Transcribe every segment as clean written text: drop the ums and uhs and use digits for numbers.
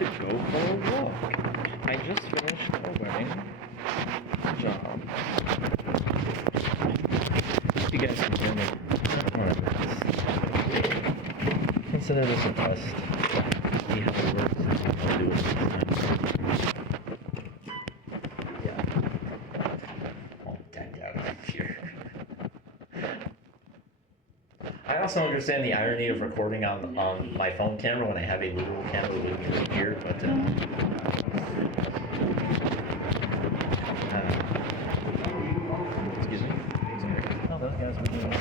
to go for a walk. I just finished a wedding job. You guys can hear me. Whatever. Consider this a test. See how it works. I'll do it next time. Yeah. All decked out up here. I also understand the irony of recording on my phone camera when I have a literal camera with me right here, but excuse me. Oh, those guys were doing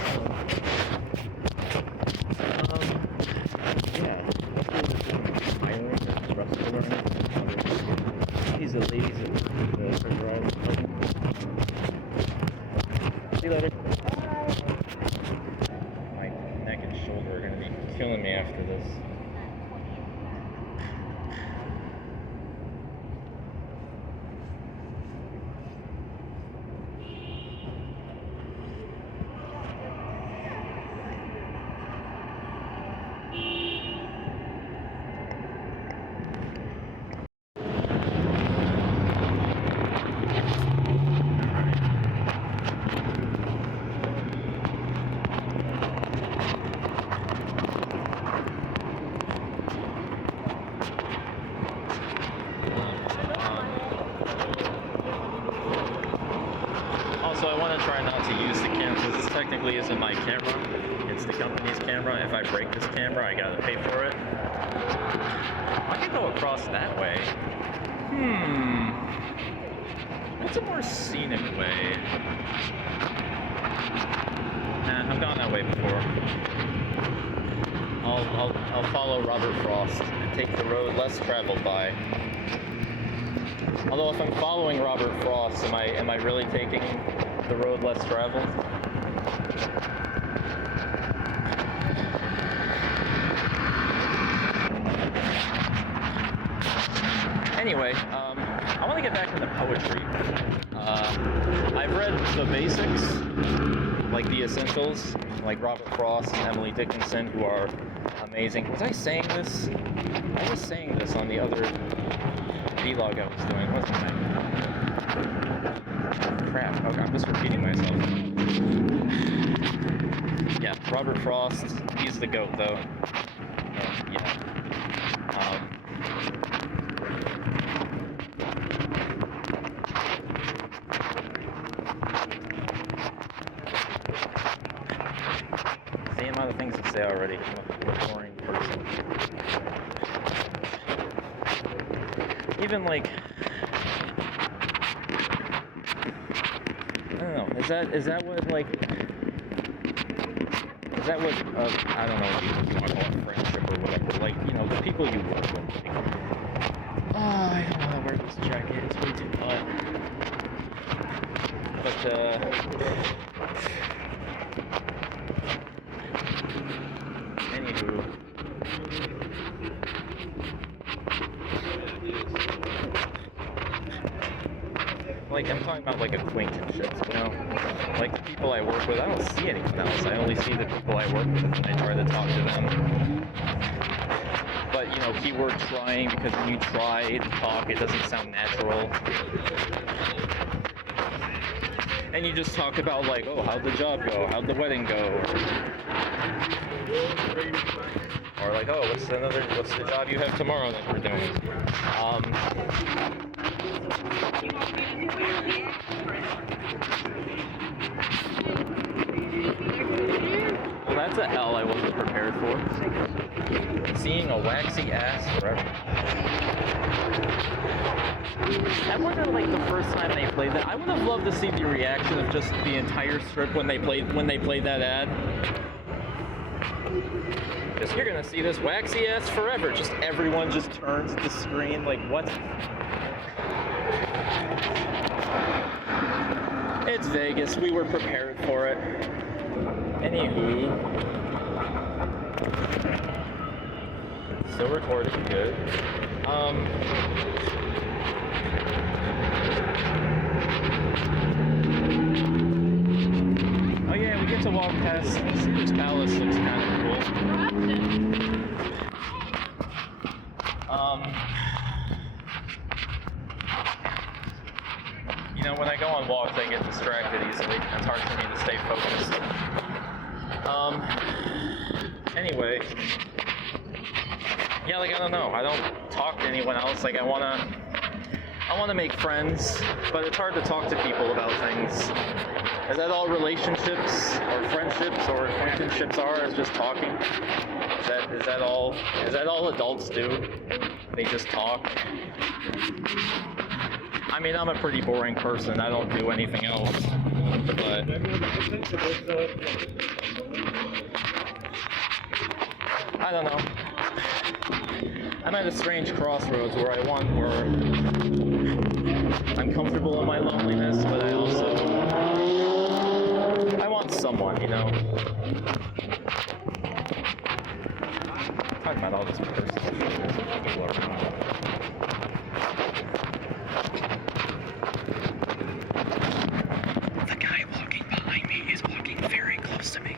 yeah. These are the ladies that drive. See you later. Neck and shoulder are going to be killing me after this. So I want to try not to use the camera, because this technically isn't my camera, it's the company's camera. If I break this camera, I gotta pay for it. I could go across that way. What's a more scenic way? Nah, I've gone that way before. I'll follow Robert Frost and take the road less traveled by. Although if I'm following Robert Frost, am I really taking the road less traveled? Anyway, I want to get back into poetry. I've read the basics, like the essentials, like Robert Frost and Emily Dickinson, who are amazing. Was I saying this? I was saying this on the other vlog I was doing, wasn't I? Crap, okay, I'm just repeating myself. Yeah, Robert Frost, he's the GOAT though. Yeah. The amount of things to say already. I'm a boring person. Even like, I don't know, is that what like, is that what, I don't know if you want to call it friendship or whatever, like, you know, the people you work with, like, I don't want to wear this jacket, it's way too hot, but, anywho, like, I'm talking about, like, acquaintanceships, you know? Like, the people I work with, I don't see anyone else. I only see the people I work with when I try to talk to them. But, you know, keyword trying, because when you try to talk, it doesn't sound natural. And you just talk about, like, oh, how'd the job go? How'd the wedding go? Or like, oh, what's the job you have tomorrow that we're doing? Well, that's an L I wasn't prepared for. Seeing a waxy ass forever. I wonder, like, the first time they played that, I would have loved to see the reaction of just the entire strip when they played that ad. Because you're gonna see this waxy ass forever. Just everyone just turns the screen like, what? It's Vegas. We were prepared for it. Anywho. Still recording. Good. Oh yeah, we get to walk past Caesar's Palace. Looks kind of cool. You know, when I go on walks, I get distracted easily. It's hard for me to stay focused. Anyway, yeah, like I don't know. I don't talk to anyone else. Like I wanna make friends, but it's hard to talk to people about things. Is that all relationships or friendships or acquaintanceships are? Is just talking? Is that all adults do? They just talk. I mean, I'm a pretty boring person. I don't do anything else. But I don't know. I'm at a strange crossroads where I'm comfortable in my loneliness, but I want someone, you know. I'm talking about all this personal shit. People are wrong. The guy walking behind me is walking very close to me.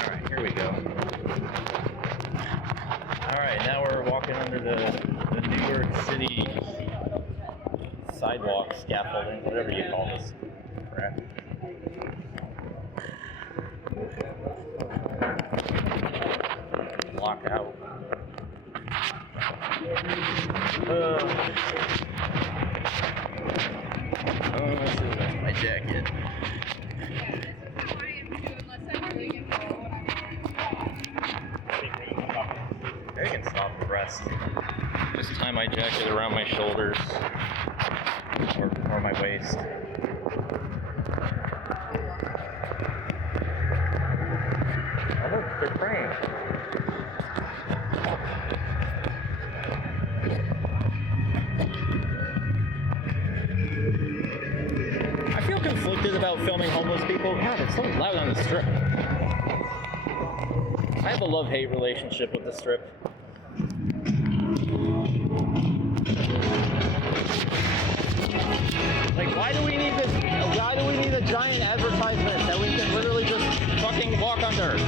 Alright, here we go. Alright, now we're walking under the New York City sidewalk scaffolding, whatever you call this crap. Locked out. This is my jacket. I can stop and rest. Just tie my jacket around my shoulders or my waist. Oh look, they're praying. I feel conflicted about filming homeless people. God, it's so loud on the strip. I have a love-hate relationship with the strip. Like, why do we need this? Why do we need a giant advertisement that we can literally just fucking walk under?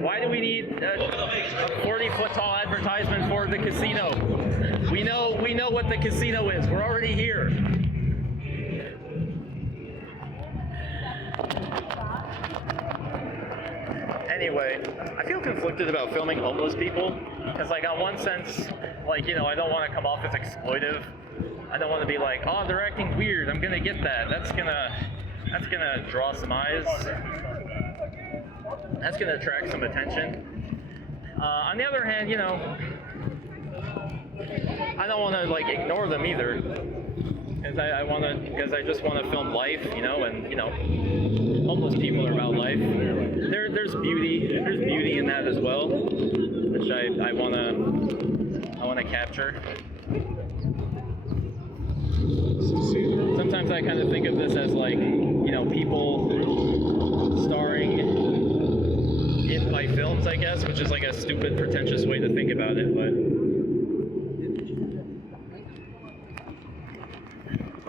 Why do we need a 40-foot tall advertisement for the casino? We know what the casino is. We're already here. Anyway, I feel conflicted about filming homeless people because, like, on one sense, like, you know, I don't want to come off as exploitive. I don't want to be like, oh, they're acting weird. I'm gonna get that. That's gonna draw some eyes. That's gonna attract some attention. On the other hand, you know, I don't want to like ignore them either, because I just want to film life, you know, and you know, homeless people are about life. There's beauty in that as well, which I want to capture. Sometimes I kind of think of this as like, you know, people starring in my films, I guess, which is like a stupid, pretentious way to think about it, but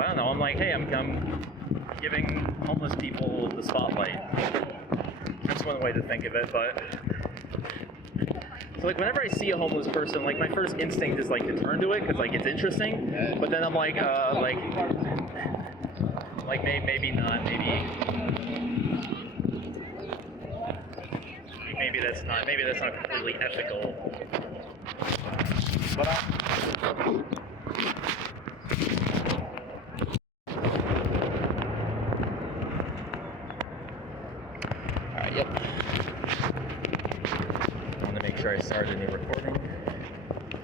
I don't know. I'm like, hey, I'm giving homeless people the spotlight. That's one way to think of it, but so like whenever I see a homeless person, like my first instinct is like to turn to it because like it's interesting, but then I'm like maybe not, maybe that's not completely ethical. But alright, yep. I want to make sure I started a new recording.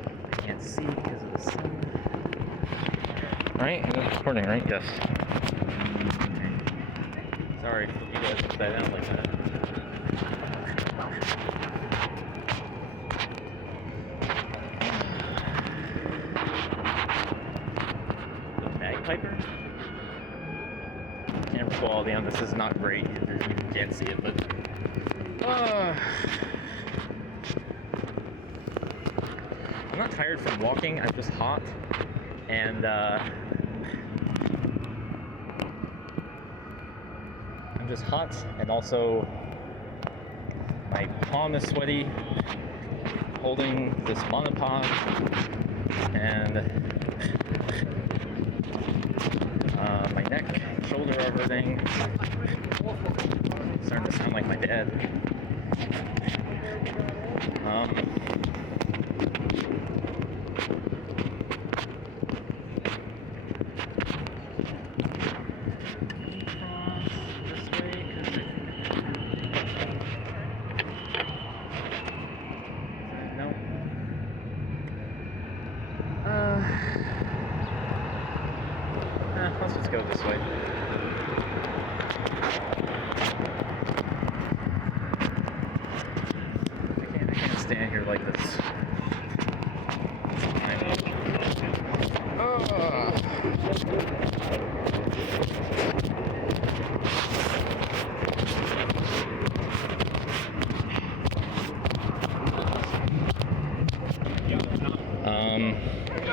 I can't see because of the sun. Alright, I'm recording, right? Yes. Okay. Sorry if you guys upside down like that. Piper. Camera quality on this is not great. You can't see it, but I'm not tired from walking. I'm just hot. and I'm just hot, and also my palm is sweaty holding this monopod, and my neck, shoulder are hurting. Starting to sound like my dad. Let's just go this way. I can't stand here like this.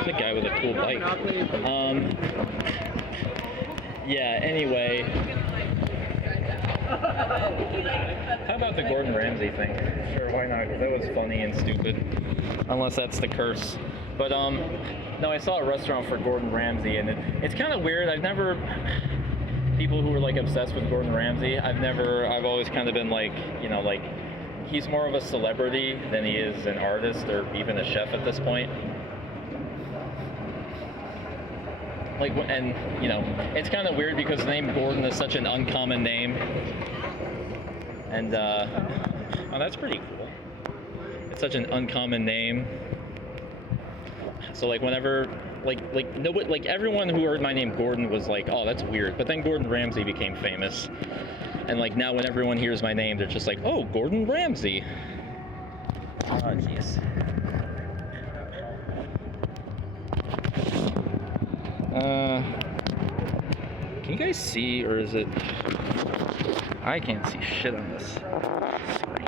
The guy with a cool bike. Yeah, anyway. How about the Gordon Ramsay thing? Sure, why not? Because that was funny and stupid. Unless that's the curse. But, no, I saw a restaurant for Gordon Ramsay, and it's kind of weird. I've never... People who are, like, obsessed with Gordon Ramsay, I've always kind of been like, you know, like, he's more of a celebrity than he is an artist or even a chef at this point. Like, and, you know, it's kind of weird because the name Gordon is such an uncommon name. And, oh, that's pretty cool. It's such an uncommon name. So, like, whenever, nobody, like, everyone who heard my name Gordon was like, oh, that's weird. But then Gordon Ramsay became famous. And, like, now when everyone hears my name, they're just like, oh, Gordon Ramsay. Oh, jeez. Can you guys see, or is it... I can't see shit on this screen.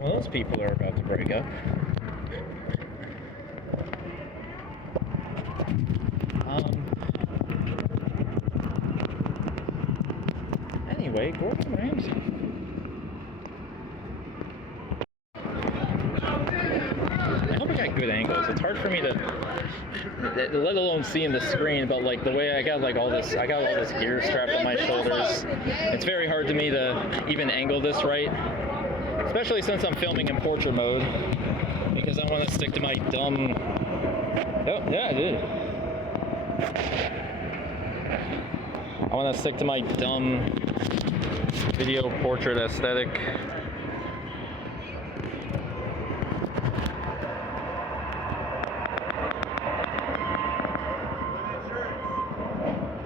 Well, those people are about to break up. Anyway, Gordon Ramsay. I hope I got good angles. It's hard for me to, let alone seeing the screen, but like the way I got all this gear strapped on my shoulders. It's very hard to me to even angle this right. Especially since I'm filming in portrait mode, because I want to stick to my dumb... Oh, yeah, I did. I want to stick to my dumb video portrait aesthetic.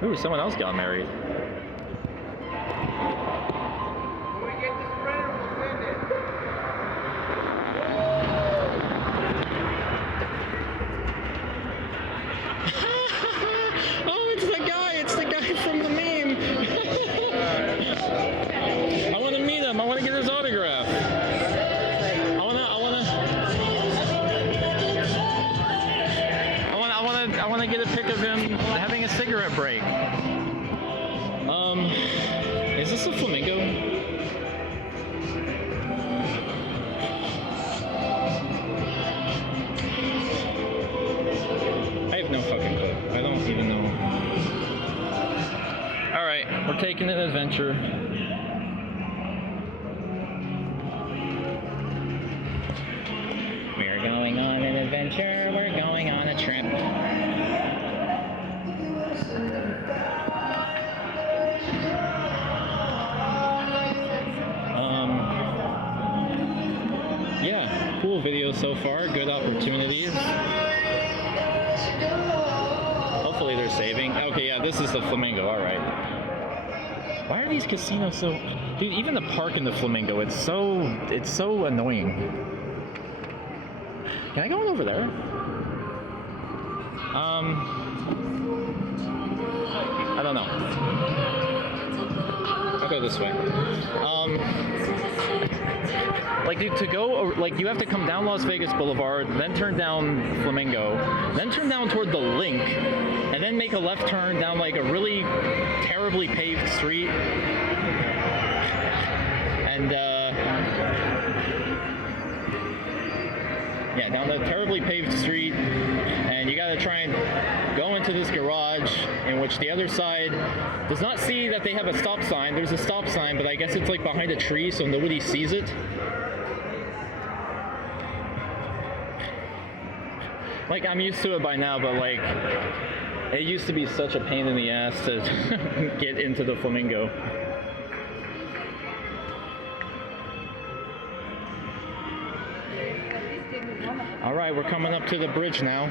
Ooh, someone else got married. I want to get a pic of him having a cigarette break. Is this a flamingo? I have no fucking clue. I don't even know. We're taking an adventure. We're going on an adventure. We're going on a trip. Yeah, cool video so far. Good opportunities. Hopefully they're saving. Okay, yeah, this is the Flamingo. All right. Why are these casinos so? Dude, even the park in the Flamingo, it's so annoying. Can I go on over there? I don't know. I'll go this way. Like, dude, to go, like, you have to come down Las Vegas Boulevard, then turn down Flamingo, then turn down toward the Link, and then make a left turn down, like, a really terribly paved street. And, yeah, down the terribly paved street, and you gotta try and go into this garage in which the other side does not see that they have a stop sign. There's a stop sign, but I guess it's like behind a tree, so nobody sees it. Like, I'm used to it by now, but like, it used to be such a pain in the ass to get into the Flamingo. Alright, we're coming up to the bridge now.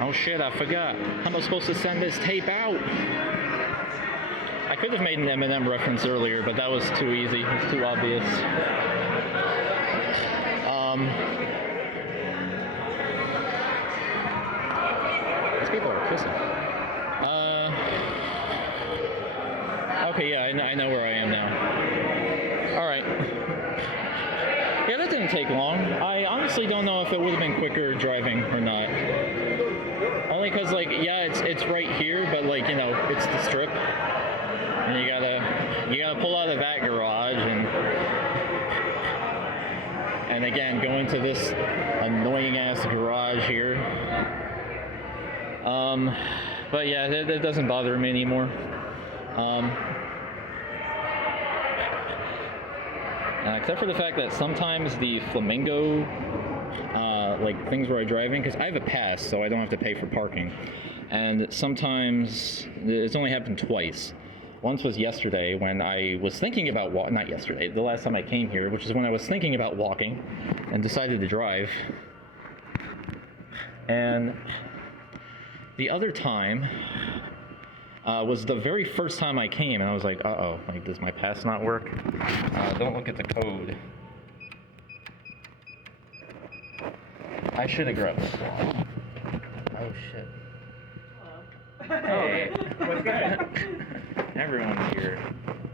Oh shit, I forgot. How am I supposed to send this tape out? I could have made an Eminem reference earlier, but that was too easy. It's too obvious. These people are kissing. Okay, yeah, I know where I am now. Alright. Yeah, that didn't take long. I honestly don't know if it would have been quicker driving or not. Only because, like, yeah, it's right here, but, like, you know, it's the strip. And you gotta pull out of that garage and again, go into this annoying-ass garage here. But yeah, that doesn't bother me anymore. Except for the fact that sometimes the Flamingo, like things where I drive in, because I have a pass, so I don't have to pay for parking. And sometimes, it's only happened twice. Once was yesterday when I was thinking about not yesterday, the last time I came here, which is when I was thinking about walking and decided to drive. And the other time was the very first time I came, and I was like, uh-oh, like, does my pass not work? Don't look at the code. I should have grabbed this one. Oh, shit. Hey. What's good? Everyone's here.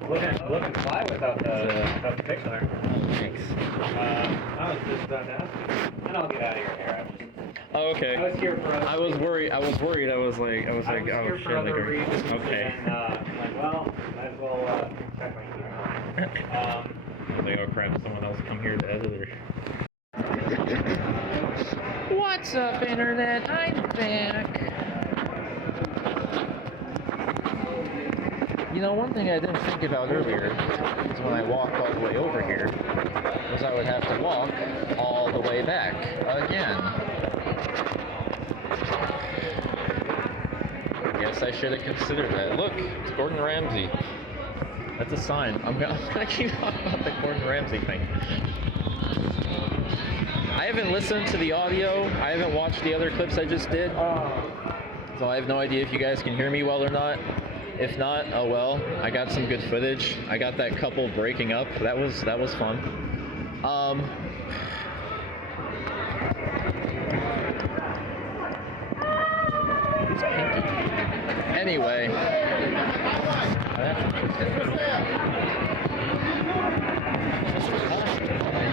Looking fly without the picture. Thanks. I was just about to ask you. And I'll get out of your hair. Oh, okay. I was here for I was worried. I was like, oh shit. For other reasons. Okay. And, like, well, might as well check my email. I was like, oh crap, someone else come here to edit her. What's up, internet? I'm back. You know, one thing I didn't think about earlier is when I walked all the way over here, was I would have to walk all the way back again. Guess I should have considered that. Look, it's Gordon Ramsay. That's a sign. I'm gonna keep talking about the Gordon Ramsay thing. I haven't listened to the audio. I haven't watched the other clips I just did. So I have no idea if you guys can hear me well or not. If not, oh well. I got some good footage. I got that couple breaking up. That was fun. It's pinky. Anyway. A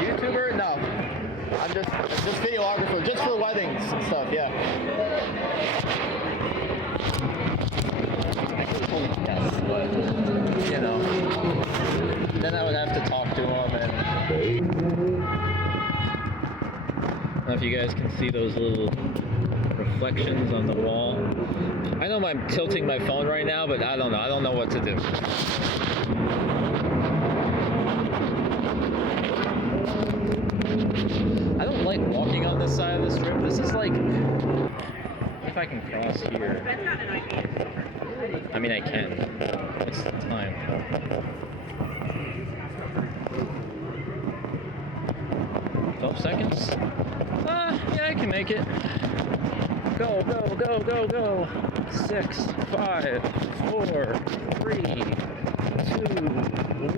YouTuber? No. I'm just videographer, just for weddings and stuff, yeah. Yes, but, you know, then I would have to talk to him, and I don't know if you guys can see those little reflections on the wall. I know I'm tilting my phone right now, but I don't know. I don't know what to do. I don't like walking on this side of the strip. This is like, if I can cross here. I mean, I can. What's the time? 12 seconds? Yeah, I can make it. Go, go, go, go, go. 6, 5, 4, 3, 2,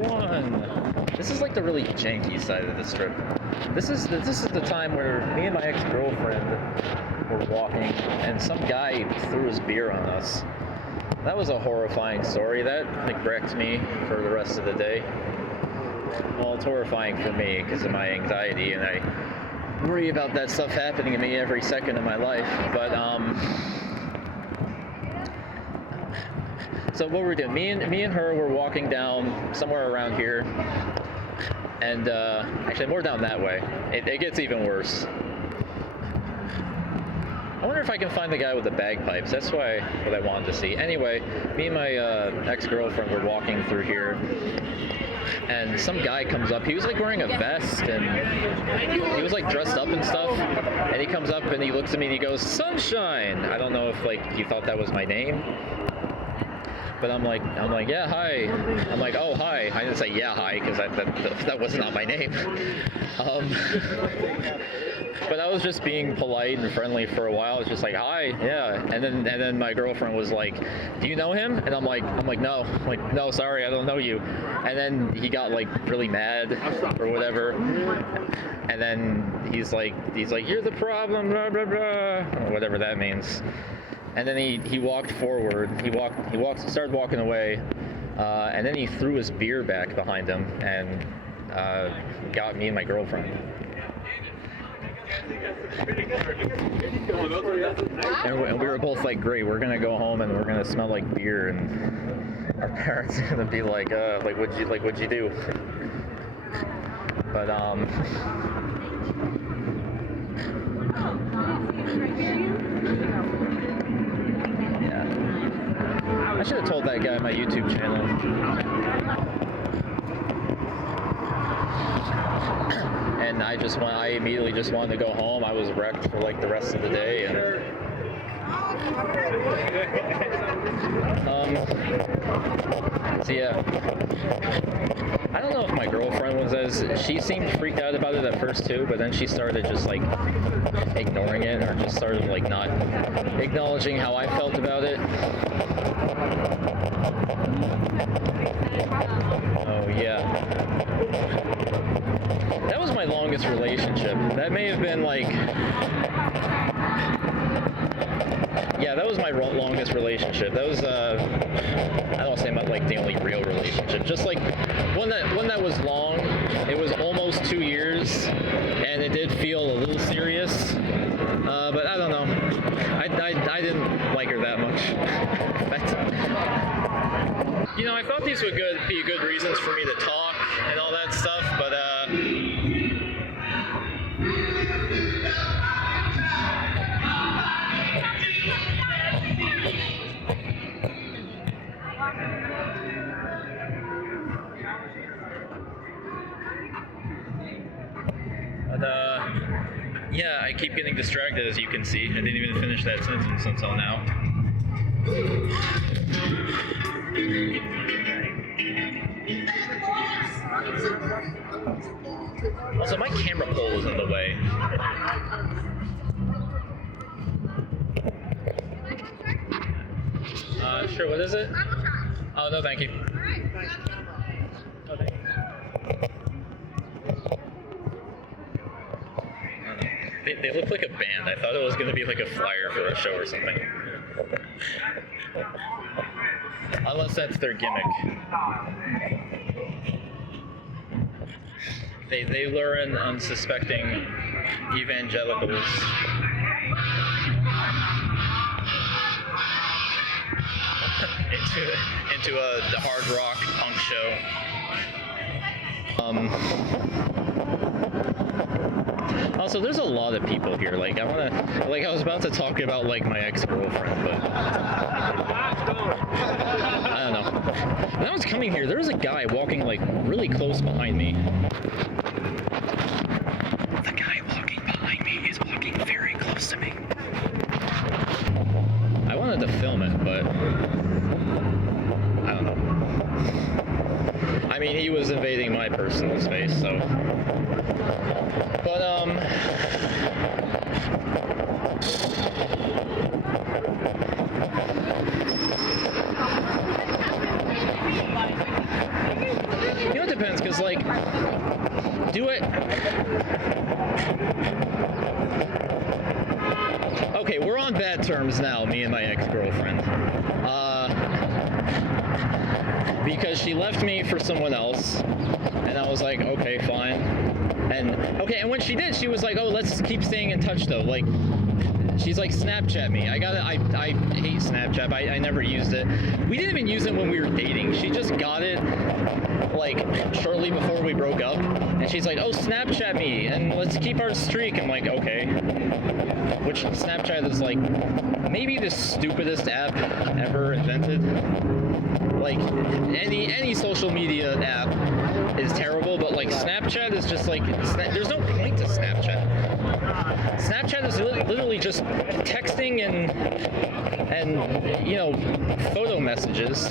1. This is like the really janky side of the strip. This is the time where me and my ex-girlfriend were walking, and some guy threw his beer on us. That was a horrifying story. That like wrecked me for the rest of the day. Well, it's horrifying for me because of my anxiety, and I worry about that stuff happening to me every second of my life. But so what we're doing, me and her were walking down somewhere around here, and actually more down that way. It gets even worse. I wonder if I can find the guy with the bagpipes. That's what I wanted to see. Anyway, me and my ex-girlfriend were walking through here, and some guy comes up. He was like wearing a vest, and he was like dressed up and stuff. And he comes up and he looks at me and he goes, "Sunshine." I don't know if like he thought that was my name, but I'm like, yeah, hi. I'm like, oh, hi. I didn't say yeah, hi, because that was not my name. But I was just being polite and friendly for a while. I was just like, hi, yeah. And then my girlfriend was like, do you know him? And I'm like, no. I'm like, no, sorry, I don't know you. And then he got like really mad or whatever. And then he's like, you're the problem, blah blah blah, or whatever that means. And then he walked forward. He started walking away, and then he threw his beer back behind him and got me and my girlfriend. And we were both like, great, we're gonna go home and we're gonna smell like beer, and our parents are gonna be like, what'd you do? But yeah, I should have told that guy my YouTube channel. And I immediately just wanted to go home. I was wrecked for like the rest of the day, and so yeah, I don't know if my girlfriend she seemed freaked out about it at first too, but then she started just like ignoring it, or just started like not acknowledging how I felt about it. Oh yeah. That was my longest relationship. That may have been like, yeah, that was my longest relationship. That was, I don't want to say like the only real relationship. Just like one that was long. It was almost 2 years, and it did feel a little serious. But I don't know. I didn't like her that much. You know, I thought these would be good reasons for me to talk and all that stuff, but yeah, I keep getting distracted, as you can see. I didn't even finish that sentence until now. Also, my camera pole is in the way. Sure, what is it? Oh, no, thank you. Oh, thank you. They look like a band. I thought it was going to be like a flyer for a show or something. Unless that's their gimmick. They lure in unsuspecting evangelicals. into a hard rock punk show. Also, there's a lot of people here. Like, I was about to talk about, like, my ex-girlfriend, but I don't know. When I was coming here, there was a guy walking, like, really close behind me. The guy walking behind me is walking very close to me. I wanted to film it, but I don't know. I mean, he was invading my personal space, so. But, you know, it depends, because, like, do it. Okay, we're on bad terms now, me and my ex-girlfriend. Because she left me for someone else, and I was like, okay, fine. And when she did, she was like, oh, let's keep staying in touch though. Like, she's like, Snapchat me. I hate Snapchat. I never used it. We didn't even use it when we were dating. She just got it like shortly before we broke up, and she's like, oh, Snapchat me and let's keep our streak. I'm like, okay. Which Snapchat is like maybe the stupidest app ever invented. Like, any social media app is terrible, but like Snapchat is just like, there's no point to Snapchat. Snapchat is literally just texting and you know, photo messages,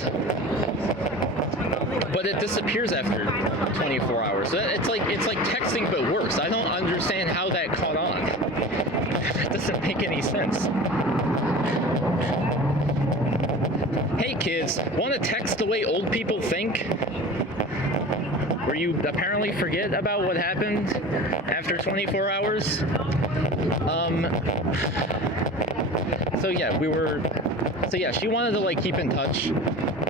but it disappears after 24 hours. So it's like texting but worse. I don't understand how that caught on. That doesn't make any sense. Hey kids, want to text the way old people think? Where you apparently forget about what happened after 24 hours? So yeah, she wanted to like keep in touch.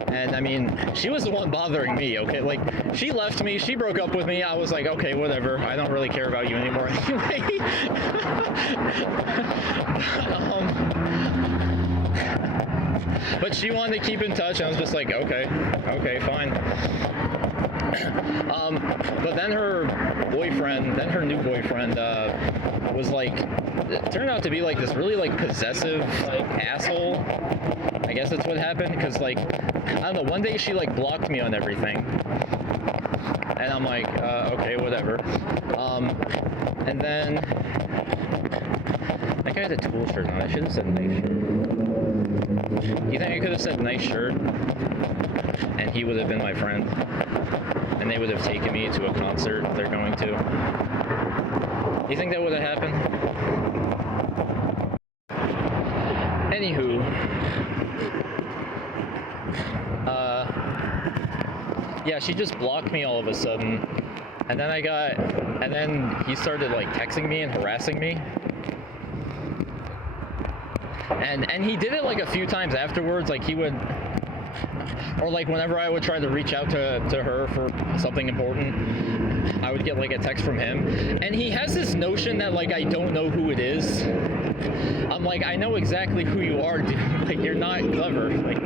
And I mean, she was the one bothering me, okay? Like, she left me, she broke up with me, I was like, okay, whatever, I don't really care about you anymore anyway. But she wanted to keep in touch, and I was just like, okay, fine. But then her new boyfriend, was like, it turned out to be like this really like possessive like asshole. I guess that's what happened, because like, I don't know, one day she like blocked me on everything. And I'm like, okay, whatever. And then, that guy had a tool shirt on. I should have said nice shirt. You think I could have said nice shirt, and he would have been my friend, and they would have taken me to a concert they're going to? You think that would have happened? Anywho, yeah, she just blocked me all of a sudden, and then he started like texting me and harassing me. And he did it like a few times afterwards, like he would, or like whenever I would try to reach out to her for something important, I would get like a text from him. And he has this notion that like I don't know who it is. I'm like, I know exactly who you are, dude. Like, you're not clever. Like,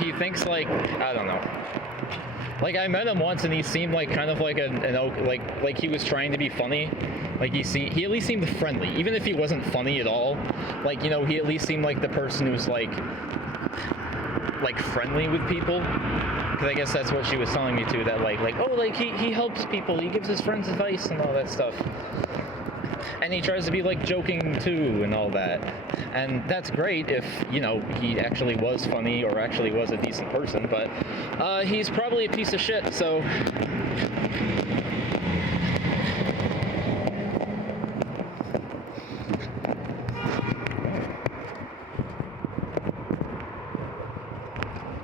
he thinks like, I don't know. Like, I met him once and he seemed like kind of like like he was trying to be funny. Like, he at least seemed friendly, even if he wasn't funny at all. Like, you know, he at least seemed like the person who's like friendly with people. Because I guess that's what she was telling me too, that like oh, like he helps people, he gives his friends advice and all that stuff. And he tries to be like joking too and all that. And that's great if, you know, he actually was funny or actually was a decent person, but he's probably a piece of shit, so.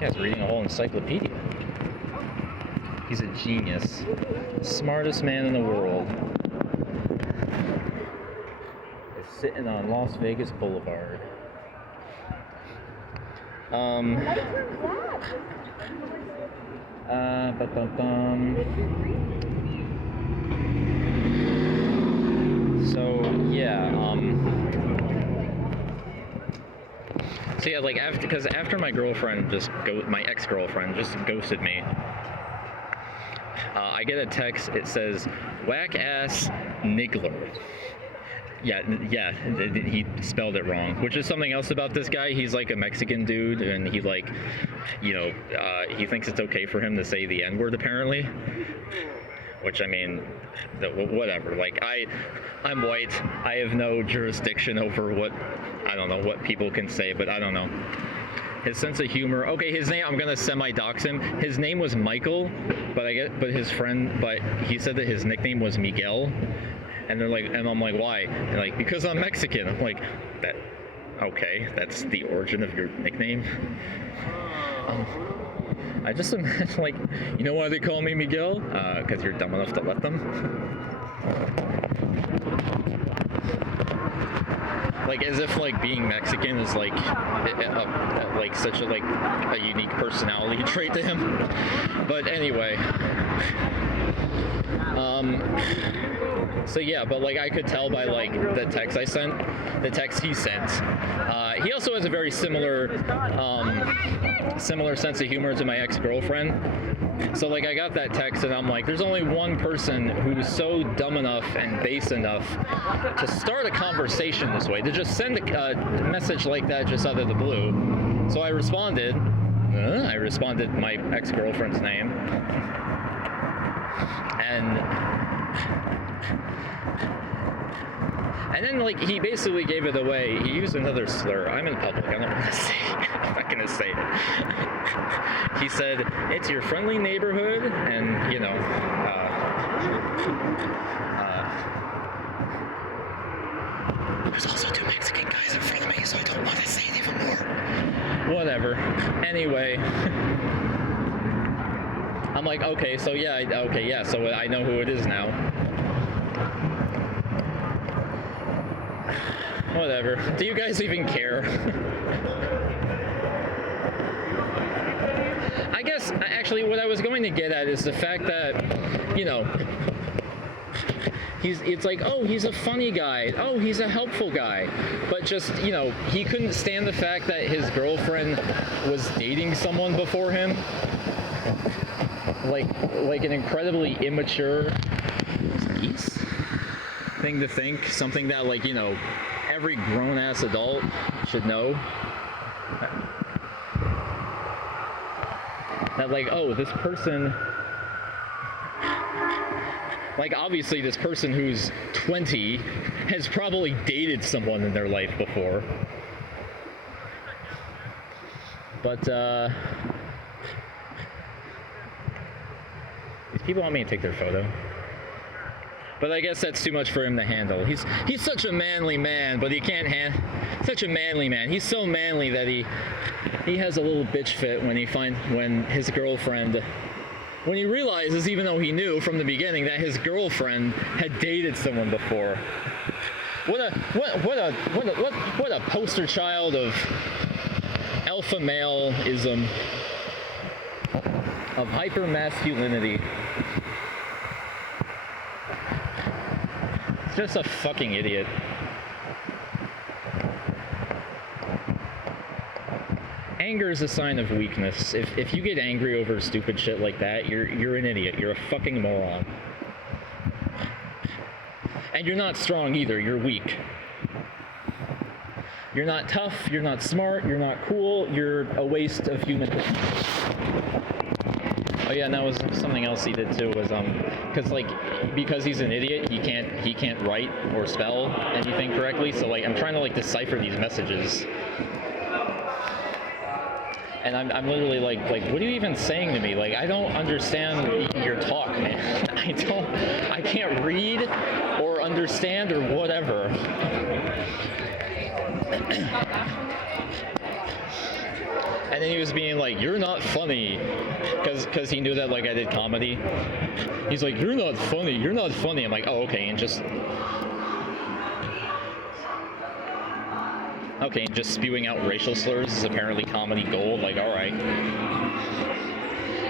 This guy's reading a whole encyclopedia. He's a genius. Smartest man in the world. Is sitting on Las Vegas Boulevard. So yeah, so yeah, like after my girlfriend my ex-girlfriend just ghosted me. I get a text. It says, "Whack ass niggler." Yeah, he spelled it wrong, which is something else about this guy. He's like a Mexican dude, and he like, he thinks it's okay for him to say the N-word apparently. Which, I mean, whatever. Like, I'm white. I have no jurisdiction over what people can say, but I don't know. His sense of humor. Okay, his name, I'm gonna semi-dox him. His name was Michael, but he said that his nickname was Miguel. And I'm like, why? And like, because I'm Mexican. I'm like, okay, that's the origin of your nickname. I just imagine, like, you know why they call me Miguel? Because you're dumb enough to let them. Like, as if like being Mexican is like such a unique personality trait to him. But anyway. So yeah, but like I could tell by like the text he sent. He also has a very similar sense of humor to my ex-girlfriend. So like I got that text and I'm like, there's only one person who's so dumb enough and base enough to start a conversation this way, to just send a message like that just out of the blue. So I responded my ex-girlfriend's name. And then, like, he basically gave it away. He used another slur. I'm in public. I don't want to say it. I'm not going to say it. He said, "It's your friendly neighborhood," and, there's also two Mexican guys in front of me, so I don't want to say it even more. Whatever. Anyway. I'm like, okay, so yeah, so I know who it is now. Whatever. Do you guys even care? I guess, actually, what I was going to get at is the fact that, it's like, oh, he's a funny guy. Oh, he's a helpful guy. But just, he couldn't stand the fact that his girlfriend was dating someone before him. Like an incredibly immature thing to think. Something that, like, every grown-ass adult should know. That, like, oh, this person... Like, obviously, this person who's 20 has probably dated someone in their life before. But, these people want me to take their photo. But I guess that's too much for him to handle. He's such a manly man, but he can't such a manly man. He's so manly that he has a little bitch fit when his girlfriend, when he realizes, even though he knew from the beginning, that his girlfriend had dated someone before. What a poster child of alpha male-ism, of hyper-masculinity. Just a fucking idiot. Anger is a sign of weakness. If you get angry over stupid shit like that, you're an idiot. You're a fucking moron. And you're not strong either. You're weak. You're not tough. You're not smart. You're not cool. You're a waste of human. Oh yeah, and that was something else he did too, was because he's an idiot, he can't write or spell anything correctly, so like I'm trying to like decipher these messages. And I'm literally like what are you even saying to me? Like, I don't understand your talk, man. I can't read or understand or whatever. And then he was being like, "You're not funny," because he knew that like I did comedy. He's like, "You're not funny. You're not funny." I'm like, "Oh, okay," and just spewing out racial slurs is apparently comedy gold. Like, all right.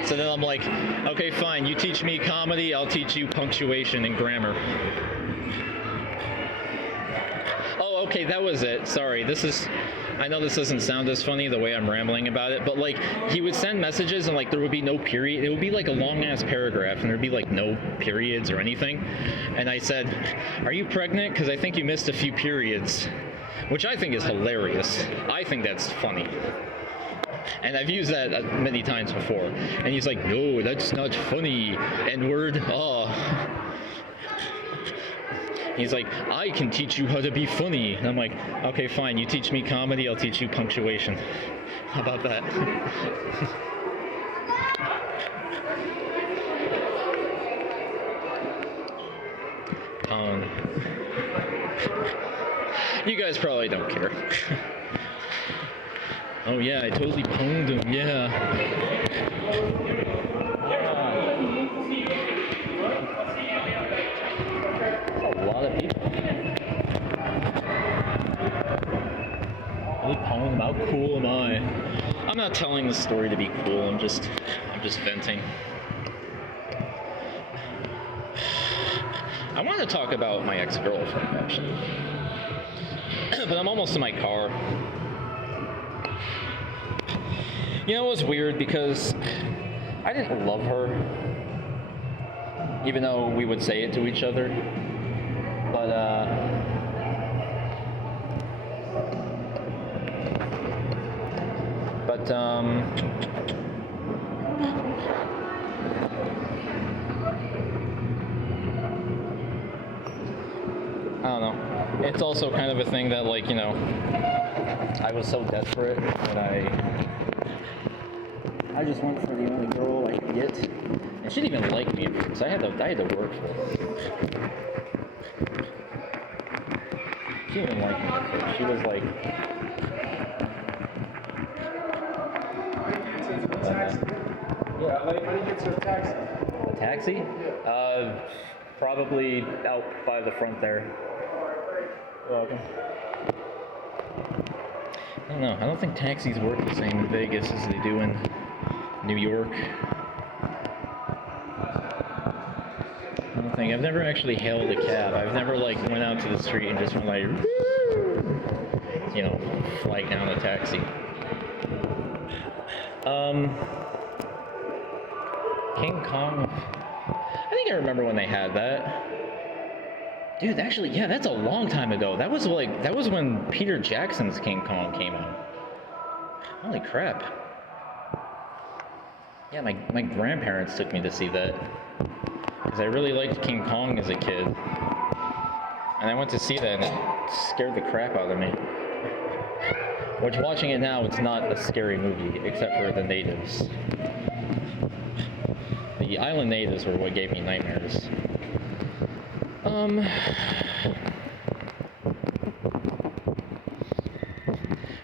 So then I'm like, okay, fine. You teach me comedy, I'll teach you punctuation and grammar. Oh, okay, that was it. Sorry, this is... I know this doesn't sound as funny the way I'm rambling about it, but like he would send messages and like there would be no period. It would be like a long ass paragraph and there'd be like no periods or anything. And I said, "Are you pregnant? Because I think you missed a few periods," which I think is hilarious. I think that's funny. And I've used that many times before. And he's like, "No, that's not funny. N-word. Oh." He's like, "I can teach you how to be funny." And I'm like, "Okay, fine. You teach me comedy, I'll teach you punctuation." How about that? You guys probably don't care. Oh yeah, I totally pwned him, yeah. A lot of people. Really pwned him, how cool am I? I'm not telling the story to be cool, I'm just venting. I want to talk about my ex-girlfriend, actually. But I'm almost in my car. You know, it was weird because I didn't love her, even though we would say it to each other. But, I don't know. It's also kind of a thing that, like, you know, I was so desperate that I just went for the only girl I could get. And she didn't even like me because I had to work for it. She didn't even like me at first. She was like, Yeah, how do you get to a taxi? a taxi? Probably out by the front there. You're welcome. I don't know. I don't think taxis work the same in Vegas as they do in New York. I don't think. I've never actually hailed a cab. I've never like went out to the street and just went like, you know, flag down a taxi. King Kong. I think I remember when they had that. Dude, actually, yeah, that's a long time ago. That was when Peter Jackson's King Kong came out. Holy crap. Yeah, my grandparents took me to see that. Because I really liked King Kong as a kid. And I went to see that and it scared the crap out of me. Which, watching it now, it's not a scary movie, except for the natives. The island natives were what gave me nightmares.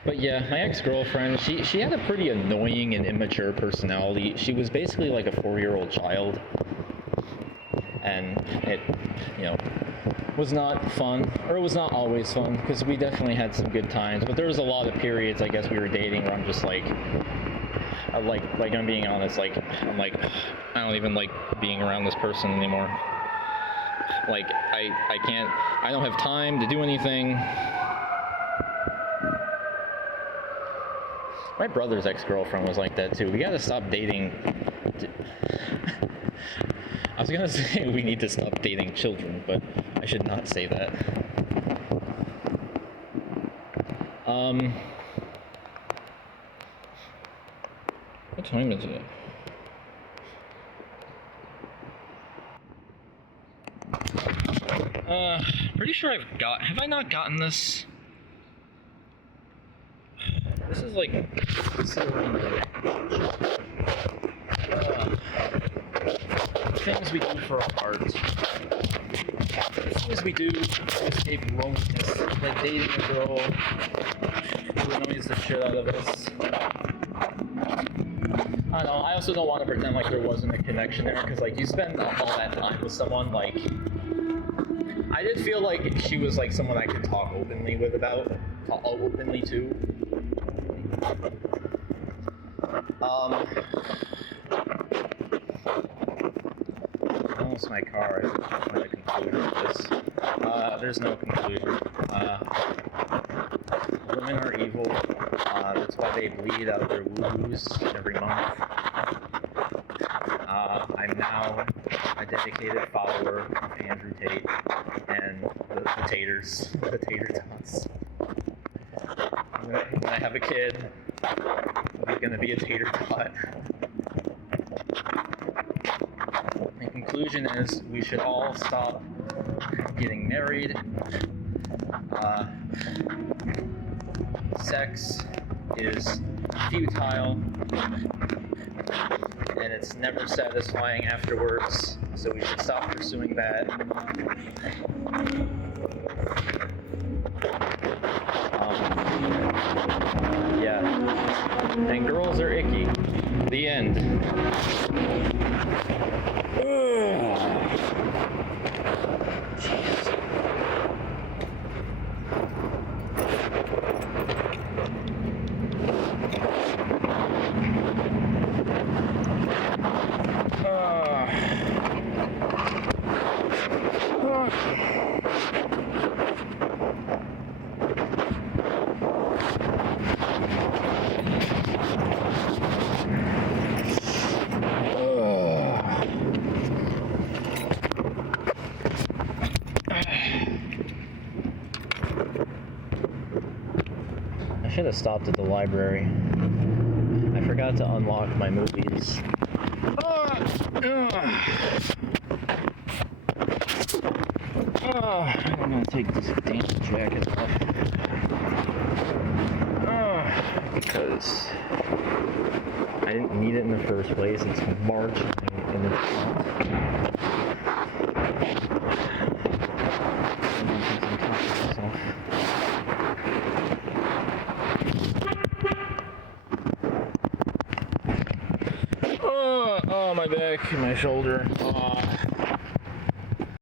But yeah, my ex-girlfriend, she had a pretty annoying and immature personality. She was basically like a 4-year-old child. And it, you know, was not fun, or it was not always fun, because we definitely had some good times, but there was a lot of periods, I guess, we were dating where I'm just like, I'm being honest, like, I'm like, I don't even like being around this person anymore. Like, I can't, I don't have time to do anything. My brother's ex-girlfriend was like that too. We gotta stop dating. I was gonna say we need to stop dating children, but I should not say that. What time is it? Pretty sure have I not gotten this? This is like, things we do for our art. Things we do to escape loneliness, like dating a girl who annoys the shit out of us. I don't know, I also don't want to pretend like there wasn't a connection there, because like you spend all that time with someone, like, I did feel like she was like someone I could talk openly to. Almost my car. I should find a conclusion to this. There's no conclusion. women are evil. That's why they bleed out of their woos every month. I'm now a dedicated follower of Andrew Tate and the taters, the tater tots. When I have a kid, he's gonna be a tater tot. The conclusion is we should all stop getting married. Sex is futile and it's never satisfying afterwards, so we should stop pursuing that. Yeah. And girls are icky. The end. I should have stopped at the library. I forgot to unlock my movies. I'm gonna take this damn jacket off. Because I didn't need it in the first place. It's March and it's hot. Oh, my back, my shoulder.